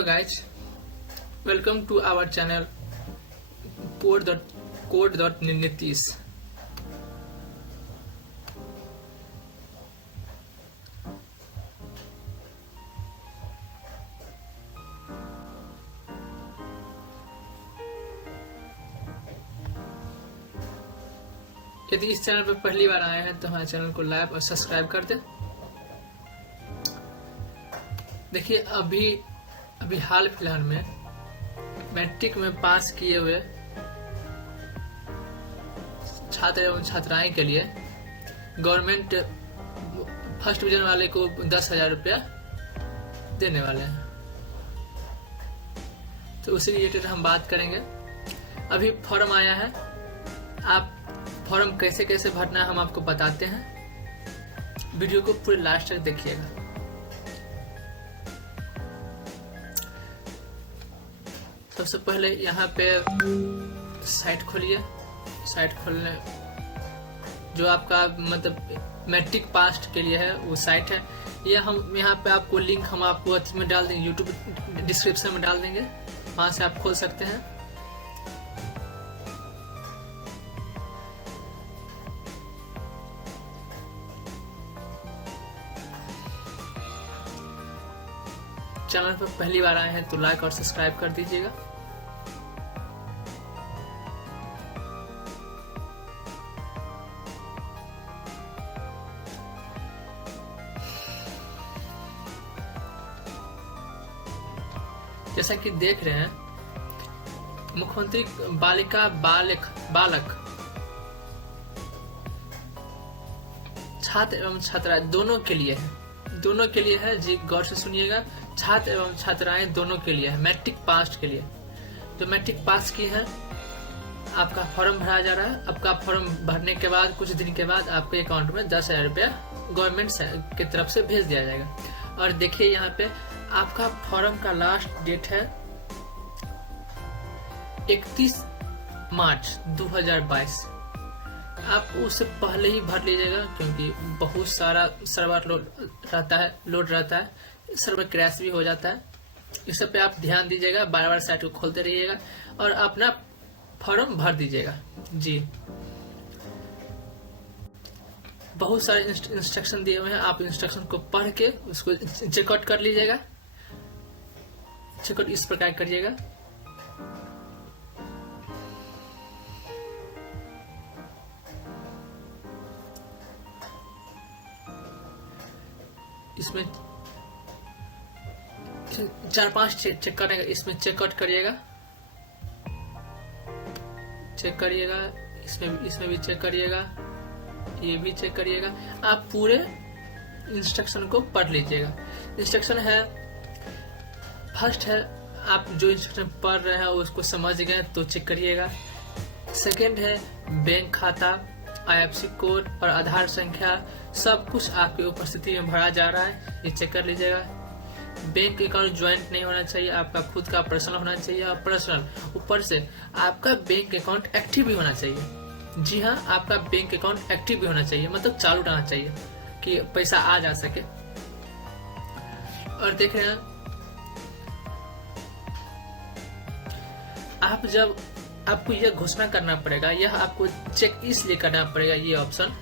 Hello guys, welcome to our channel Code.Nitish. यदि इस channel पर पहली बार आए हैं तो हमारे चैनल को लाइक और सब्सक्राइब कर दें। देखिए अभी हाल फिलहाल में मैट्रिक में पास किए हुए छात्र एवं छात्राएं के लिए गवर्नमेंट फर्स्ट डिवीजन वाले को 10,000 रुपया देने वाले हैं, तो उसी रिलेटेड हम बात करेंगे। अभी फॉर्म आया है, आप फॉर्म कैसे कैसे भरना है हम आपको बताते हैं। वीडियो को पूरे लास्ट तक देखिएगा। सबसे पहले यहाँ पे साइट खोलिए। साइट खोलने जो आपका मतलब मैट्रिक पास के लिए है वो साइट है। ये हम यहाँ पे आपको लिंक हम आपको अच्छे में डाल देंगे, यूट्यूब डिस्क्रिप्शन में डाल देंगे, वहां से आप खोल सकते हैं। चैनल पर पहली बार आए हैं तो लाइक और सब्सक्राइब कर दीजिएगा। जैसा कि देख रहे हैं, मुख्यमंत्री बालिका बालक छात्र एवं छात्राएं दोनों के लिए है जी, गौर से सुनिएगा। छात्र एवं छात्राएं दोनों के लिए है, मैट्रिक पास के लिए। जो मैट्रिक पास की है आपका फॉर्म भरा जा रहा है। आपका फॉर्म भरने के बाद कुछ दिन के बाद आपके अकाउंट में 10,000 रुपया गवर्नमेंट की तरफ से भेज दिया जाएगा। और देखिए यहाँ पे आपका फॉर्म का लास्ट डेट है 31 मार्च 2022। आप उससे पहले ही भर लीजिएगा, क्योंकि बहुत सारा सर्वर लोड रहता है, सर्वर क्रैश भी हो जाता है। इस सब पे आप ध्यान दीजिएगा, बार बार साइट को खोलते रहिएगा और अपना फॉर्म भर दीजिएगा जी। बहुत सारे इंस्ट्रक्शन दिए हुए हैं, आप इंस्ट्रक्शन को पढ़ के उसको चेकआउट कर लीजिएगा। चेकआउट इस प्रकार करिएगा। इसमें 4-5 चेक करने का, इसमें चेकआउट करिएगा, इसमें भी चेक करिएगा, ये भी चेक करिएगा। आप पूरे इंस्ट्रक्शन को पढ़ लीजिएगा। इंस्ट्रक्शन है, फर्स्ट है आप जो इंस्ट्रक्शन पढ़ रहे हैं उसको समझ गए तो चेक करिएगा। सेकंड है बैंक खाता, IFSC कोड और आधार संख्या सब कुछ आपकी उपस्थिति में भरा जा रहा है, ये चेक कर लीजिएगा। बैंक अकाउंट ज्वाइंट नहीं होना चाहिए, आपका खुद का पर्सनल होना चाहिए। और पर्सनल ऊपर से आपका बैंक अकाउंट एक्टिव भी होना चाहिए। जी हाँ, आपका बैंक अकाउंट एक्टिव भी होना चाहिए, मतलब चालू रहना चाहिए कि पैसा आ जा सके। और देख रहे हैं आप, जब आपको यह घोषणा करना पड़ेगा, यह आपको चेक इसलिए करना पड़ेगा। ये ऑप्शन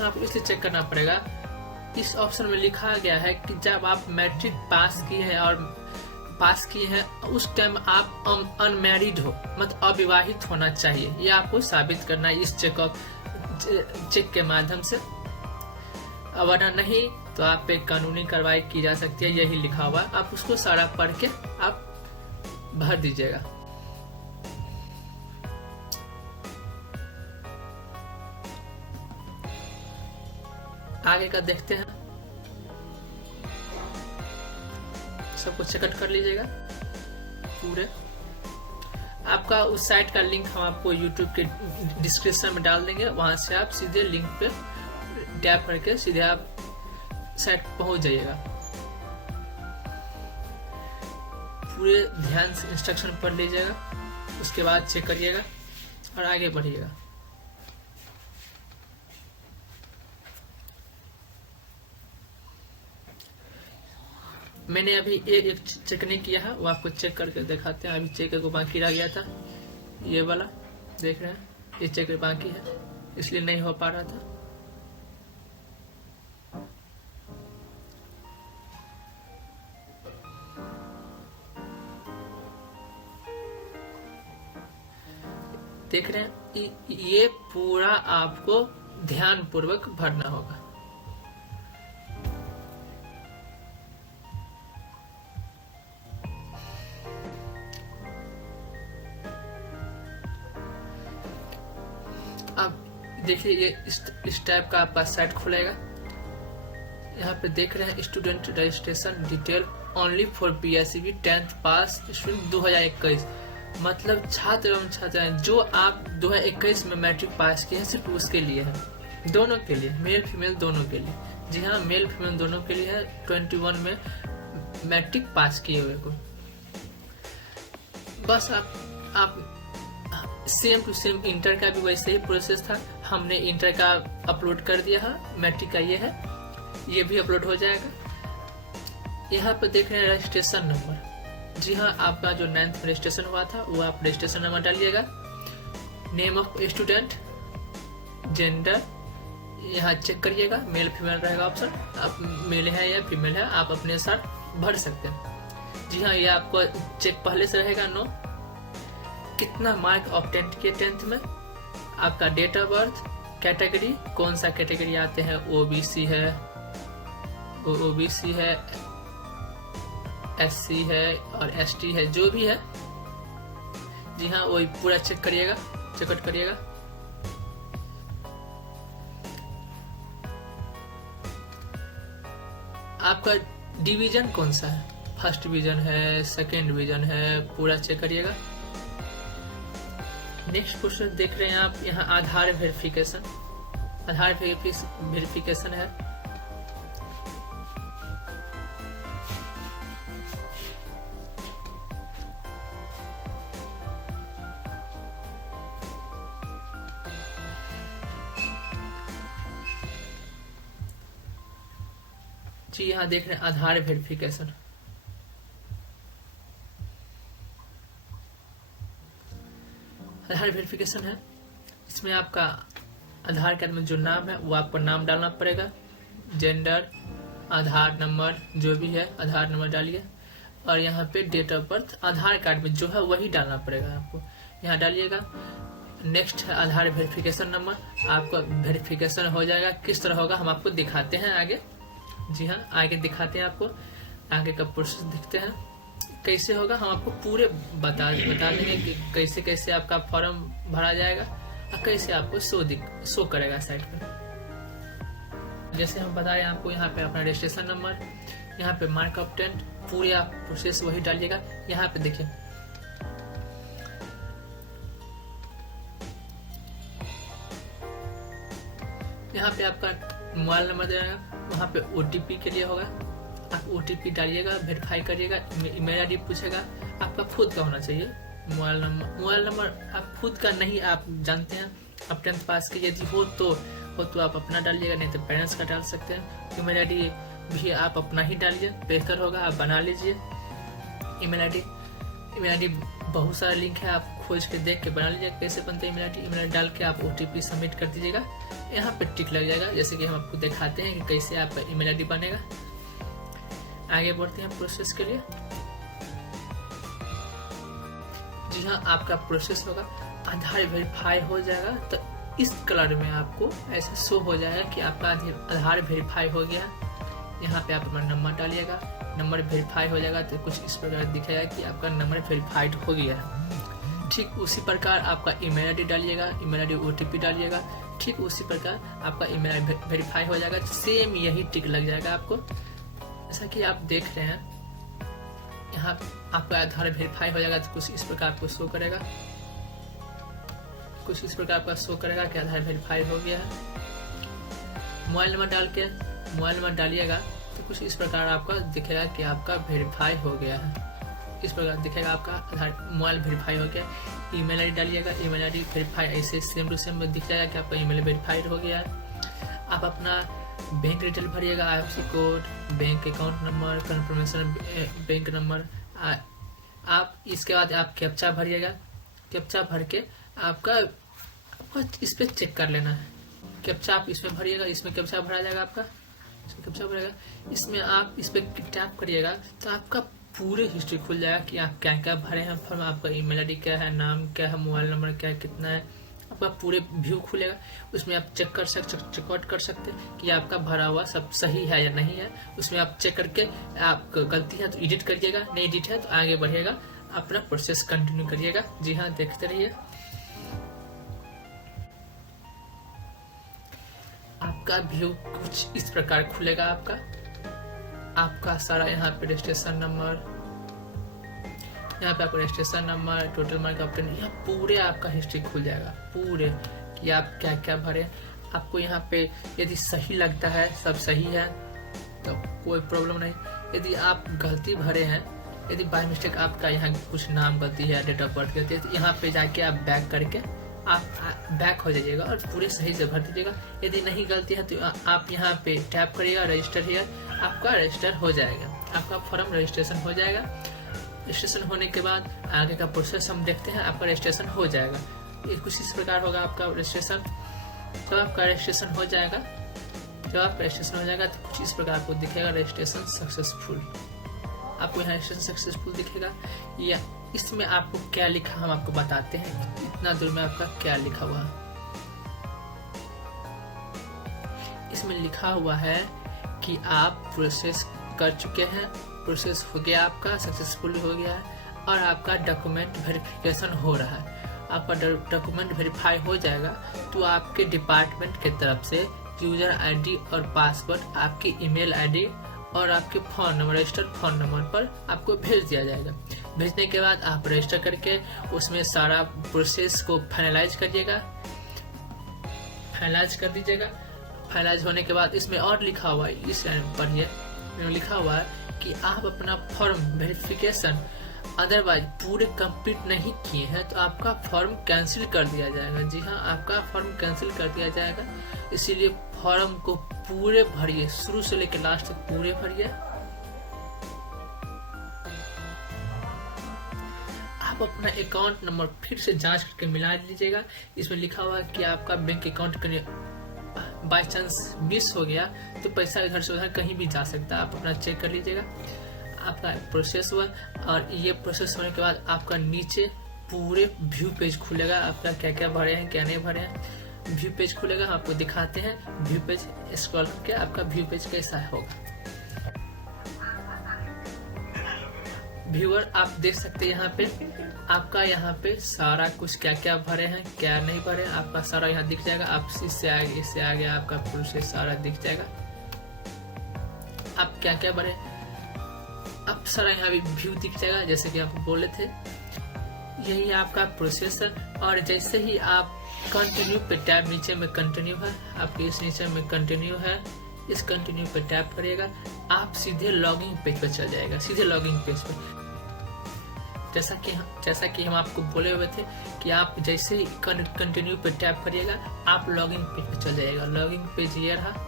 आपको इसलिए चेक करना पड़ेगा। इस ऑप्शन में लिखा गया है कि जब आप मैट्रिक पास किए हैं उस टाइम आप अनमैरिड हो, मतलब अविवाहित होना चाहिए। ये आपको साबित करना है इस चेक के माध्यम से। वरना नहीं तो आप पे कानूनी कार्रवाई की जा सकती है, यही लिखा हुआ है। आप उसको सारा पढ़ के आप भर दीजिएगा। आगे का देखते हैं, सबको चेकआउट कर लीजिएगा पूरे। आपका उस साइट का लिंक हम आपको यूट्यूब के डिस्क्रिप्शन में डाल देंगे, वहां से आप सीधे लिंक पे टैप करके सीधे आप साइट पहुंच जाइएगा। पूरे ध्यान से इंस्ट्रक्शन पढ़ लीजिएगा, उसके बाद चेक करिएगा और आगे बढ़िएगा। मैंने अभी एक चेक नहीं किया है, वो आपको चेक करके दिखाते हैं। अभी चेक को बाकी रह गया था, ये वाला देख रहे हैं, ये चेक बाकी है, इसलिए नहीं हो पा रहा था। देख रहे हैं, ये पूरा आपको ध्यान पूर्वक भरना होगा। अब देखिए, ये इस टाइप का आपका साइट खुलेगा। यहाँ पे देख रहे हैं, student registration detail only for PSEB 10th pass student 2021। मतलब छात्र एवं छात्राएं जो आप 2021 में मैट्रिक पास किए हैं, सिर्फ उसके लिए है, दोनों के लिए, मेल फीमेल दोनों के लिए। जी हाँ, मेल फीमेल दोनों के लिए है, 21 में मैट्रिक पास किए हुए को। बस आप सेम टू सेम इंटर का भी वैसे ही प्रोसेस था। हमने इंटर का अपलोड कर दिया है, मैट्रिक का ये है, ये भी अपलोड हो जाएगा। यहाँ पे देख रहे हैं रजिस्ट्रेशन नंबर। जी हाँ, आपका जो 9th में रजिस्ट्रेशन हुआ था, वो आप रजिस्ट्रेशन नंबर डालिएगा। नेम ऑफ स्टूडेंट, जेंडर यहाँ चेक करिएगा, मेल फीमेल रहेगा ऑप्शन। आप मेल है या फीमेल है, आप अपने साथ भर सकते हैं। जी हाँ, ये आपको चेक पहले से रहेगा। नो, कितना मार्क ऑफ 10th में, आपका डेट ऑफ बर्थ, कैटेगरी, कौन सा कैटेगरी आते हैं, OBC है, SC है और ST है, जो भी है। जी हाँ, वही पूरा चेक करिएगा, चेकआउट करिएगा। आपका डिवीजन कौन सा है, फर्स्ट डिवीजन है, सेकेंड डिवीजन है, पूरा चेक करिएगा। नेक्स्ट क्वेश्चन देख रहे हैं आप, यहाँ आधार वेरिफिकेशन, आधार वेरिफिकेशन है। जी यहाँ देख रहे हैं आधार वेरिफिकेशन। आधार वेरिफिकेशन है, इसमें आपका आधार कार्ड में जो नाम है वो आपको नाम डालना पड़ेगा, जेंडर, आधार नंबर जो भी है आधार नंबर डालिए, और यहाँ पे date of birth Aadhaar card में जो है वही डालना पड़ेगा आपको, यहाँ डालिएगा। नेक्स्ट है आधार वेरिफिकेशन नंबर, आपका वेरिफिकेशन हो जाएगा। किस तरह होगा हम आपको दिखाते हैं आगे। जी हाँ, आगे दिखाते हैं आपको, आगे का प्रोसेस दिखते हैं कैसे होगा। हम आपको पूरे बता देंगे कि कैसे कैसे आपका फॉर्म भरा जाएगा और कैसे आपको शो करेगा साइट पे। जैसे हम बताएं आपको, यहाँ पे अपना रजिस्ट्रेशन नंबर, यहाँ पे मार्क ऑफ 10, पूरे आप प्रोसेस वही डालिएगा। यहाँ पे देखिए, यहाँ पे आपका मोबाइल नंबर देगा, वहाँ पे OTP के लिए होगा, आप OTP डालिएगा, वेरीफाई करिएगा। ईमेल ID पूछेगा, आपका खुद का होना चाहिए मोबाइल नंबर आप खुद का नहीं, आप जानते हैं आप 10th पास के यदि हो तो आप अपना डालिएगा, नहीं तो पेरेंट्स का डाल सकते हैं। ईमेल ID भी आप अपना ही डालिए, बेहतर होगा, आप बना लीजिए ईमेल ID बहुत सारा लिंक है, आप खोज के देख के बना लीजिए कैसे बनते हैं ईमेल ID डाल के आप OTP सबमिट कर दीजिएगा, यहाँ पे टिक लग जाएगा। जैसे कि हम आपको दिखाते हैं कि कैसे आपका ईमेल ID बनेगा। आगे बढ़ते हैं प्रोसेस के लिए। जी हाँ, आपका प्रोसेस होगा, आधार वेरीफाई हो जाएगा तो इस कलर में आपको ऐसा शो हो जाएगा कि आपका आधार वेरीफाई हो गया। यहाँ पे आप अपना नंबर डालिएगा, नंबर वेरीफाई हो जाएगा तो कुछ इस प्रकार दिखेगा कि आपका नंबर वेरीफाइड हो गया है। ठीक उसी प्रकार आपका ईमेल ID डालिएगा, ईमेल ID OTP डालिएगा, ठीक उसी प्रकार आपका ईमेल ID वेरीफाई हो जाएगा। सेम यही टिक लग जाएगा आपको, जैसा कि आप देख रहे हैं। यहाँ आपका आधार वेरीफाई हो जाएगा तो कुछ इस प्रकार आपको शो करेगा, कुछ इस प्रकार आपका शो करेगा कि आधार वेरीफाई हो गया है। मोबाइल नंबर डाल के मोबाइल नंबर डालिएगा तो कुछ इस प्रकार आपका दिखेगा कि आपका वेरीफाई हो गया है। इस प्रकार दिखेगा आपका आधार मोबाइल वेरीफाई हो गया। ईमेल ID डालिएगा, ईमेल ID वेरीफाई, ऐसे सेम टू सेम दिख जाएगा कि आपका ईमेल वेरीफाइड हो गया है। आप अपना बैंक डिटेल भरिएगा, IFSC code, bank account number, confirmation bank number. आप इसके बाद आप कैप्चा भरिएगा। कैप्चा भर के आपका इस पे चेक कर लेना है। कैप्चा आप इसमें भरिएगा, इसमें कैप्चा भरा जाएगा आपका, इसमें कैप्चा भरेगा, इसमें आप इस पे टैप करिएगा तो आपका पूरे हिस्ट्री खुल जाएगा कि आप क्या क्या भरे हैं फॉर्म, आपका ईमेल आईडी क्या है, नाम क्या है, मोबाइल नंबर क्या है, कितना है, आपका पूरे व्यू खुलेगा। उसमें आप चेक कर चेकआउट कर सकते हैं कि आपका भरा हुआ सब सही है या नहीं है। उसमें आप चेक करके आप गलती है तो एडिट करिएगा, नहीं एडिट है तो आगे बढ़िएगा, अपना प्रोसेस कंटिन्यू करिएगा। जी हाँ, देखते रहिए। आपका व्यू कुछ इस प्रकार खुलेगा। आपका सारा यहाँ पे रजिस्ट्रेशन नंबर, यहाँ पे आपका registration number, total mark option, यहाँ पूरे आपका हिस्ट्री खुल जाएगा पूरे कि आप क्या क्या भरे। आपको यहाँ पे यदि सही लगता है, सब सही है तो कोई प्रॉब्लम नहीं। यदि आप गलती भरे हैं, यदि बाय मिस्टेक आपका यहाँ कुछ नाम गलती है, डेट ऑफ बर्थ गलती है, तो यहाँ पे जाके आप बैक करके आप बैक हो जाइएगा और पूरे सही से भर दीजिएगा। यदि नहीं गलती है तो आप यहाँ पे टैप करिएगा, रजिस्टर हियर, आपका रजिस्टर हो जाएगा, आपका फॉर्म रजिस्ट्रेशन हो जाएगा। रजिस्ट्रेशन होने के बाद आगे का प्रोसेस हम देखते हैं। आपका रजिस्ट्रेशन हो जाएगा, ये कुछ इस प्रकार होगा आपका रजिस्ट्रेशन। तो आपका रजिस्ट्रेशन हो जाएगा, जब आपका रजिस्ट्रेशन हो जाएगा तो कुछ इस प्रकार आपको दिखेगा, रजिस्ट्रेशन सक्सेसफुल। आपको यहाँ रजिस्ट्रेशन सक्सेसफुल दिखेगा। या इसमें आपको क्या लिखा हम आपको बताते हैं, इतना दूर में आपका क्या लिखा हुआ है। इसमें लिखा हुआ है कि आप प्रोसेस कर चुके हैं, प्रोसेस हो गया, आपका सक्सेसफुल हो गया है और आपका डॉक्यूमेंट वेरिफिकेशन हो रहा है। आपका डॉक्यूमेंट वेरीफाई हो जाएगा तो आपके डिपार्टमेंट की तरफ से यूजर आईडी और पासवर्ड आपकी ईमेल आईडी और आपके phone number, registered phone number पर आपको भेज दिया जाएगा। भेजने के बाद आप रजिस्टर करके उसमें सारा प्रोसेस को फाइनलाइज करिएगा, फाइनलाइज कर दीजिएगा। फाइनलाइज होने के बाद इसमें और लिखा हुआ है, इस लाइन पर ये लिखा हुआ है कि आप अपना फॉर्म वेरिफिकेशन अदरवाइज पूरे कंप्लीट नहीं किए हैं तो आपका फॉर्म कैंसिल कर दिया जाएगा। जी हाँ, आपका फॉर्म कैंसिल कर दिया जाएगा। इसीलिए फॉर्म को पूरे भरिए, शुरू से लेकर लास्ट तक पूरे भरिए। आप अपना अकाउंट नंबर फिर से जांच करके मिला लीजिएगा। इसमें लिखा हुआ है कि आपका bank account by chance miss हो गया तो पैसा इधर से उधर कहीं भी जा सकता है, आप अपना चेक कर लीजिएगा। आपका प्रोसेस हुआ और ये प्रोसेस होने के बाद आपका नीचे पूरे व्यू पेज खुलेगा, आपका क्या क्या भरे हैं क्या नहीं भरे हैं, व्यू पेज खुलेगा। आपको दिखाते हैं व्यू पेज, स्क्रॉल करके आपका व्यू पेज कैसा होगा। व्यूअर आप देख सकते हैं यहाँ पे आपका यहाँ पे सारा कुछ क्या क्या भरे हैं क्या नहीं भरे, आपका सारा यहाँ दिख जाएगा। आप इससे आगे आपका प्रोसेस सारा दिख जाएगा, आप क्या क्या भरे अब सारा यहाँ भी व्यू दिख जाएगा। जैसे कि आपको बोले थे यही आपका प्रोसेस है। और जैसे ही आप कंटिन्यू पे टैब, नीचे में कंटिन्यू है, आपके इस नीचे में कंटिन्यू है, इस कंटिन्यू पे टैप करिएगा, आप सीधे लॉगिंग पेज पे चल जाएगा, सीधे लॉगिंग पेज पे। जैसा कि हम आपको बोले हुए थे कि आप जैसे ही कंटिन्यू पे टैप करिएगा आप लॉगिंग पेज पे चल जाएगा। लॉगिंग पेज ये रहा,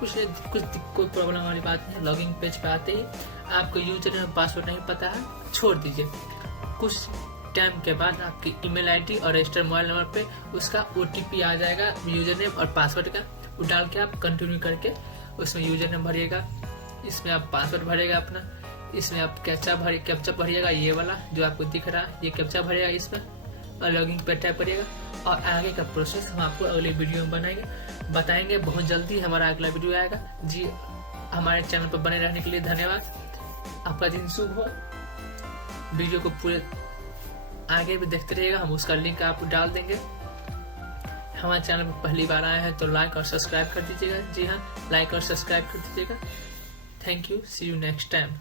कोई प्रॉब्लम वाली बात नहीं। लॉगिंग पेज पे आते ही आपको यूजर नेम पासवर्ड नहीं पता है, छोड़ दीजिए। कुछ टाइम के बाद आपकी ईमेल आईडी और रजिस्टर्ड मोबाइल नंबर पे उसका OTP आ जाएगा यूजर नेम और पासवर्ड का, वो डाल के आप कंटिन्यू करके उसमें यूजर नेम भरिएगा, इसमें आप पासवर्ड भरेगा अपना, इसमें आप कैप्चा भरिएगा, ये वाला जो आपको दिख रहा है ये कैप्चा भरिएगा इसमें और लॉगिंग पे टैप करिएगा। और आगे का प्रोसेस हम आपको अगले वीडियो में बताएंगे। बहुत जल्दी हमारा अगला वीडियो आएगा। जी, हमारे चैनल पर बने रहने के लिए धन्यवाद। आपका दिन शुभ हो। वीडियो को पूरे आगे भी देखते रहिएगा, हम उसका लिंक आपको डाल देंगे। हमारे चैनल पर पहली बार आए हैं तो लाइक और सब्सक्राइब कर दीजिएगा। जी हाँ, लाइक और सब्सक्राइब कर दीजिएगा। Thank you, see you next time.